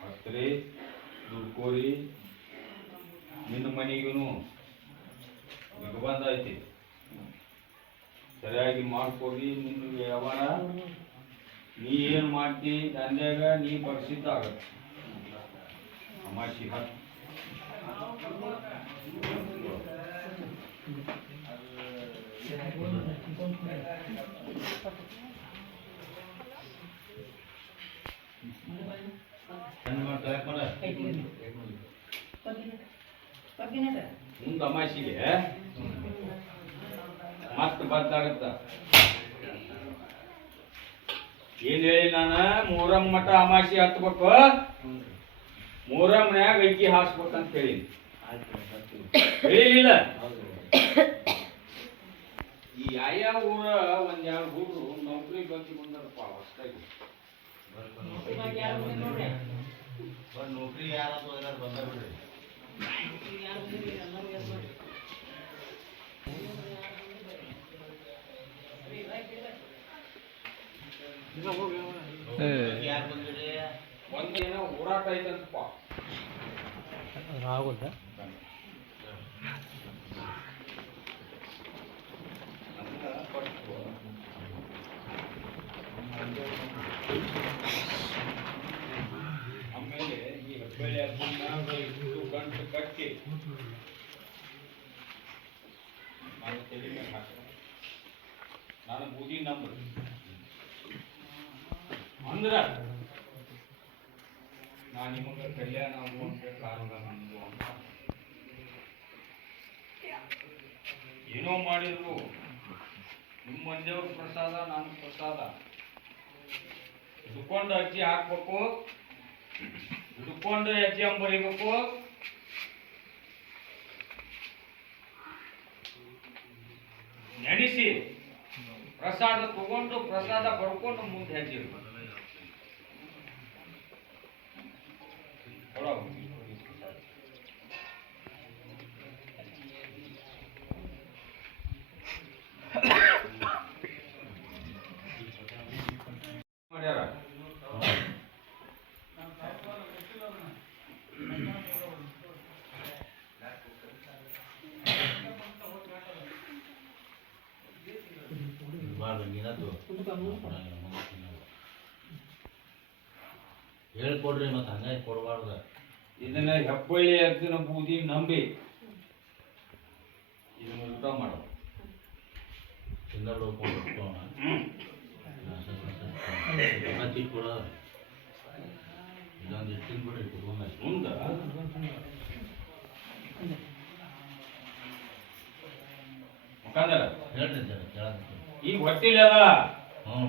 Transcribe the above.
ಹತ್ರಿ ದುಡ್ಕೋರಿ ನಿನ್ನ ಮನೆಗೂ ನಿರ್ಬಂಧ ಐತಿ ಸರಿಯಾಗಿ ಮಾಡ್ಕೊಡಿ ನಿನ್ನ ವ್ಯವಹಾರ. ನೀ ಏನು ಮಾಡ್ತಿ? ದಂಡ್ಯಾಗ ನೀ ಬಡ್ಸಿದ್ದಾಗ ಅಮಾಸಿ ಹತ್ತು ಮುಂದೆ ಅಮಾಸಿಗೆ ಮತ್ತೆ ಬದ್ದಾಗತ್ತ ಏನ್ ಹೇಳಿ ನಾನು ಮೂರಂ ಮಠ ಅಮಾಸಿ ಹತ್ಬೇಕು ಮೂರಮ್ಮನ್ಯಾಗ ಐಕಿ ಹಾಸ್ಬೇಕಂತ ಹೇಳಿ ಹೇಳಿಲ್ಲ ಈ ಯಾವ ಊರ ಒಂದ್ ಎರಡು ಹುಡುಗರು ನೌಕರಿ ಬಗ್ಗೆ ಬಂದಾರಪ್ಪ ಹೊಸ್ದಾಗಿ ನೌಕರಿ ಯಾರು ಬಂದ ಬಿಡ್ರಿ ಒಂದೇನೋ ಹೋರಾಟ ಐತಂತಪ್ಪ. ರಾಹುಲ್ ಇದು ಗಂಟು ಕಟ್ಟಿ ನಾನು ತಲೆ ಮೇಲೆ ನಾನು ನಂಬರ್ ಅಂದ್ರೆ ನಾನು ನಿಮಗೆ ಕಲ್ಯಾಣ ಆಗುವಂತ ಕಾರಣ ನಂದು ಅಂತ ಏನೋ ಮಾಡಿದ್ರು ನಿಮ್ಮ ಮಂದಿಯವ್ರ ಪ್ರಸಾದ ನಾನು ಪ್ರಸಾದ ದುಕೊಂಡು ಅರ್ಜಿ ಹಾಕ್ಬೇಕು ದುಡ್ಕೊಂಡು ಎಕ್ಸಾಮ್ ಬರೀಬೇಕು. ನಡೆಸಿ. ಪ್ರಸಾದ ತಗೊಂಡು ಪ್ರಸಾದ ಬರ್ಕೊಂಡು ಮುಂದೆ ಹೆಜ್ಜೆ ಹೇಳ್ಕೊಡ್ರಿ ಮತ್ತೆ ಹಂಗಾಗಿ ಕೊಡಬಾರ್ದ. ಇದನ್ನ ಹೆಪ್ಪಳ್ಳಿ ಅರ್ಜುನ ಬೂದಿ ನಂಬಿ ಇದನ್ನ ಊಟ ಮಾಡೋ. ಕೊಡ ಇದೊಂದು ಮುಂದ? ಮುಖಾಂತರ? ಹೇಳ್ರಿ ಸರ್ ಕೇಳಕ್ಕೆ ಈಗ ಹೊಟ್ಟಿಲಿ ಅದ ಹ್ಞೂ